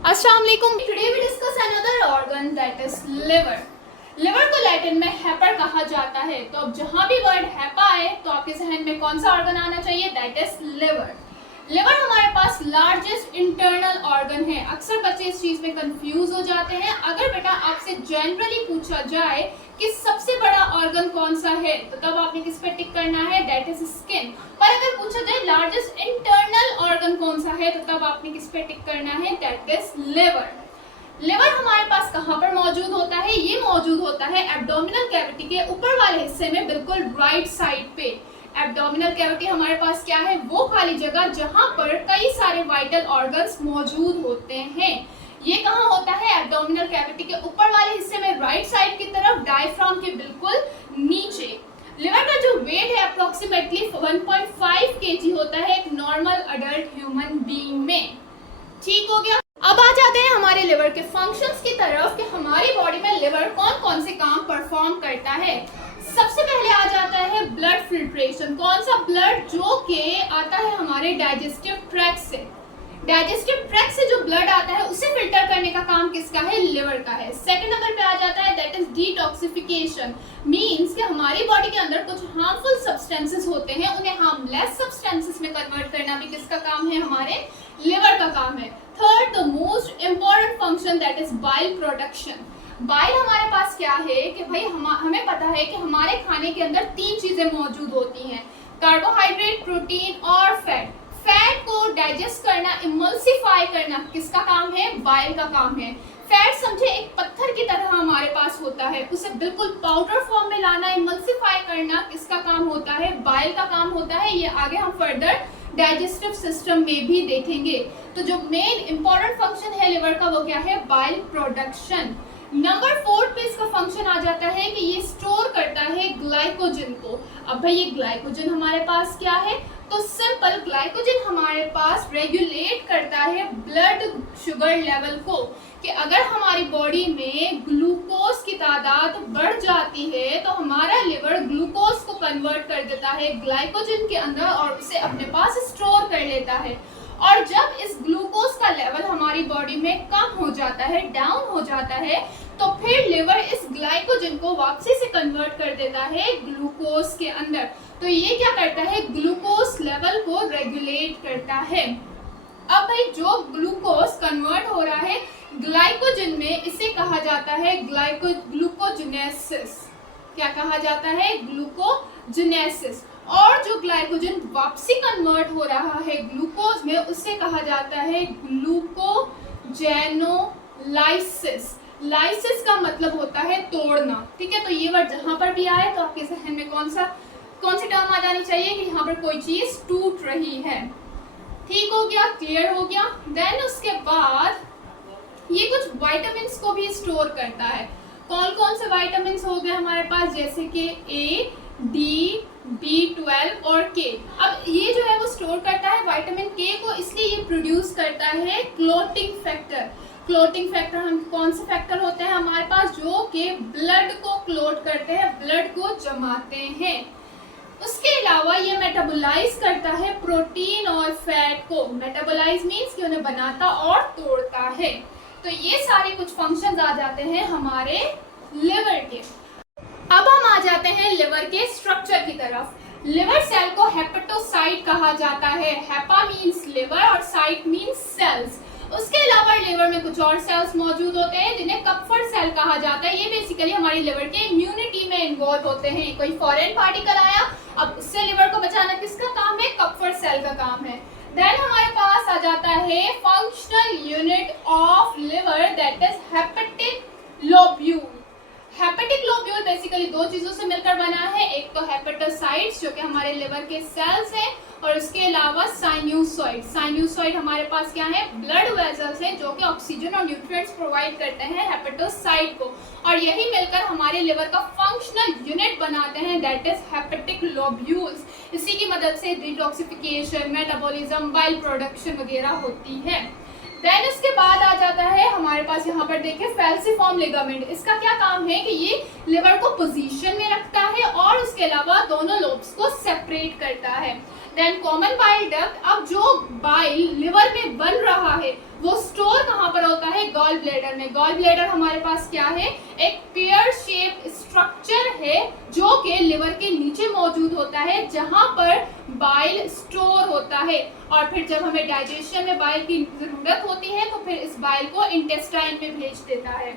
अस्सलाम वालेकुम। Today we discuss another organ that is liver. Liver को लैटिन में हेपर कहा जाता है। तो अब जहां भी वर्ड हेपा आए तो आपके जहन में कौन सा ऑर्गन आना चाहिए? That is liver. लिवर हमारे पास लार्जेस्ट इंटरनल ऑर्गन है। अक्सर बच्चे इस चीज में कंफ्यूज हो जाते हैं। अगर बेटा आपसे जनरली पूछा जाए कि सबसे बड़ा ऑर्गन कौन सा है तो तब आपने किस पे टिक करना है? That is skin. पर अगर पूछा जाए लार्जेस्ट इंटरनल ऑर्गन कौन सा है तो तब आपने किस पे टिक करना है? That is liver. लिवर हमारे पास कहाँ पर मौजूद होता है? ये मौजूद होता है एब्डोमिनल कैविटी के ऊपर वाले हिस्से में, बिल्कुल राइट साइड पे। एब्डोमिनल कैविटी हमारे पास क्या है? वो खाली जगह जहां पर कई सारे वाइटल ऑर्गन्स मौजूद होते हैं। ये कहाँ होता है? एब्डोमिनल कैविटी के ऊपर वाले हिस्से में, राइट साइड की तरफ, डायफ्राम के बिल्कुल नीचे। लिवर का जो वेट है अप्रोक्सीमेटली 1.5 kg होता है एक नॉर्मल अडल्ट ह्यूमन बीइंग में। ठीक हो गया। अब आ जाते हैं हमारे लिवर के फंक्शंस की तरफ कि हमारी बॉडी में लिवर कौन कौन से काम परफॉर्म करता है। सबसे पहले आ जाता है ब्लड फिल्ट्रेशन। कौन सा ब्लड? जो कि आता है हमारे डाइजेस्टिव ट्रैक्ट से। डाइजेस्टिव ट्रैक्ट से जो ब्लड आता है उसे फिल्टर करने का काम किसका है? लिवर का है। सेकंड नंबर पे आ जाता है दैट इज डिटॉक्सिफिकेशन। मींस कि हमारी बॉडी के अंदर कुछ हार्मफुल सब्सटेंसेस होते हैं, उन्हें हार्मलेस सब्सटेंसेस में कन्वर्ट करना भी किसका काम है? हमारे लिवर का काम है। Third the most important function that is bile production. Bile हमारे पास क्या है कि भाई हमें पता है कि हमारे खाने के अंदर तीन चीजें मौजूद होती हैं, कार्बोहाइड्रेट, प्रोटीन और फैट। फैट को डाइजेस्ट करना, इमल्सिफाई करना किसका काम है? बाइल का काम है। फैट समझे एक पत्थर की तरह हमारे पास होता है, उसे बिल्कुल पाउडर फॉर्म में लाना, इमल्सिफाई करना किसका काम होता है? बाइल का काम होता है। ये आगे हम फर्दर डाइजेस्टिव सिस्टम में भी देखेंगे। तो जो मेन इंपॉर्टेंट फंक्शन है लिवर का वो क्या है? Bile production. नंबर 4 पे इसका फंक्शन आ जाता है कि ये स्टोर करता है ग्लाइकोजन को। अब भाई ये ग्लाइकोजन हमारे पास क्या है? तो सिंपल, ग्लाइकोजन हमारे पास रेगुलेट करता है ब्लड शुगर लेवल को, कि अगर हमारी बॉडी में ग्लूकोज की तादाद बढ़ जाती है तो हमारा लिवर ग्लूकोज को कन्वर्ट कर देता है ग्लाइकोजन के अंदर और उसे अपने पास स्टोर कर लेता है। और जब इस ग्लूकोज का लेवल हमारी बॉडी में कम हो जाता है, डाउन हो जाता है, तो फिर लिवर इस ग्लाइकोजन को वापसी से कन्वर्ट कर देता है ग्लूकोज के अंदर। तो ये क्या करता है? ग्लूकोज लेवल को रेगुलेट करता है। अब भाई जो ग्लूकोज कन्वर्ट हो रहा है ग्लाइकोजन में, इसे कहा जाता है ग्लूकोजेनेसिस। क्या कहा जाता है? ग्लूकोजेनेसिस। और जो ग्लाइकोजन वापसी कन्वर्ट हो रहा है ग्लूकोज में, उसे कहा जाता है ग्लूकोजेनोलाइसिस। लाइसिस का मतलब होता है तोड़ना। ठीक है, तो ये वर्ड जहां पर भी आए तो आपके जहन में कौन सी टर्म आ जानी चाहिए कि यहाँ पर कोई चीज टूट रही है। ठीक हो गया, क्लियर हो गया। देन उसके बाद ये कुछ वाइटामिन्स को भी स्टोर करता है। कौन कौन से वाइटामिन्स हो गए हमारे पास? जैसे कि ए, डी, B12 और के। अब ये जो है वो स्टोर करता है विटामिन के को, इसलिए ये प्रोड्यूस करता है क्लोटिंग फैक्टर। क्लोटिंग फैक्टर हम कौन से फैक्टर होते हैं हमारे पास? जो कि ब्लड को क्लोट करते हैं, ब्लड को जमाते हैं। उसके अलावा ये मेटाबोलाइज करता है प्रोटीन और फैट को। मेटाबोलाइज मीन्स कि उन्हें बनाता और तोड़ता है। तो ये सारे कुछ फंक्शंस आ जाते हैं हमारे लिवर के। अब हम आ जाते हैं लिवर के स्ट्रक्चर की तरफ। लिवर सेल को हेपेटोसाइट कहा जाता है। हेपा मीन्स लिवर और साइट मीन्स सेल्स। उसके अलावा लिवर में कुछ और सेल्स मौजूद होते हैं जिन्हें कप्फर सेल कहा जाता है। ये बेसिकली हमारी लिवर के इम्यूनिटी में इन्वॉल्व होते हैं। कोई फॉरेन पार्टिकल आया, अब उससे लिवर को बचाना किसका काम है? कप्फर सेल का काम है। देन हमारे पास आ जाता है functional unit of liver that is hepatic lobule. Hepatic lobule basically दो चीजों से मिलकर बना है। एक तो हेपेटोसाइट्स जो कि हमारे लिवर के सेल्स हैं, और उसके अलावा साइन्यूसॉइड। साइन्यूसॉइड हमारे पास क्या है? ब्लड वेसल्स हैं जो कि ऑक्सीजन और न्यूट्रिएंट्स प्रोवाइड करते हैं हेपेटोसाइट को, और यही मिलकर हमारे लिवर का फंक्शनल यूनिट बनाते हैं दैट इज हेपेटिक लोब्यूल्स। इसी की मदद से डिटॉक्सिफिकेशन, मेटाबॉलिज्म, बाइल प्रोडक्शन वगैरह होती है। देन इसके बाद आ जाता है हमारे पास, यहाँ पर देखिए, फैल्सिफॉर्म लिगामेंट। इसका क्या काम है कि ये लिवर को पोजीशन में रखता है और उसके अलावा दोनों लोब्स को सेपरेट करता है। Then common bile duct. अब जो बाइल लिवर में बन रहा है वो स्टोर कहाँ पर होता गॉल ब्लैडर में। गॉल ब्लैडर हमारे पास क्या है, एक पेयर शेप स्ट्रक्चर है जो कि लिवर के नीचे मौजूद होता है, जहां पर बाइल स्टोर होता है और फिर जब हमें डाइजेशन में बाइल की जरूरत होती है तो फिर इस बाइल को इंटेस्टाइन में भेज देता है।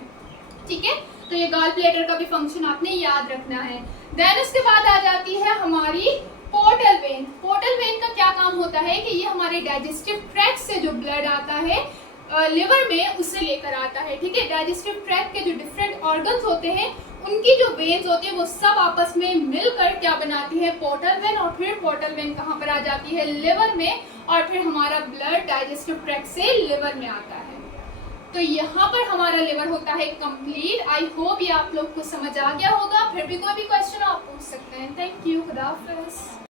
ठीक है, तो ये गॉल ब्लैडर का भी फंक्शन आपने याद रखना है। देन उसके बाद आ जाती है हमारी पोर्टल वेन। पोर्टल वेन का क्या काम होता है कि ये हमारे डाइजेस्टिव ट्रैक्ट से जो ब्लड आता है लिवर में उसे लेकर आता है। ठीक है, डाइजेस्टिव ट्रैक्ट के जो डिफरेंट ऑर्गन्स होते हैं उनकी जो वेन्स होती है वो सब आपस में मिलकर क्या बनाती है, पोर्टल वेन, और फिर पोर्टल वेन कहाँ पर आ जाती है, लिवर में, और फिर हमारा ब्लड डाइजेस्टिव ट्रैक्ट से लिवर में आता है। तो यहाँ पर हमारा लिवर होता है कंप्लीट। आई होप ये आप लोग को समझ आ गया होगा। फिर भी कोई भी क्वेश्चन आप पूछ सकते हैं। थैंक यू, खुदा हाफिज़।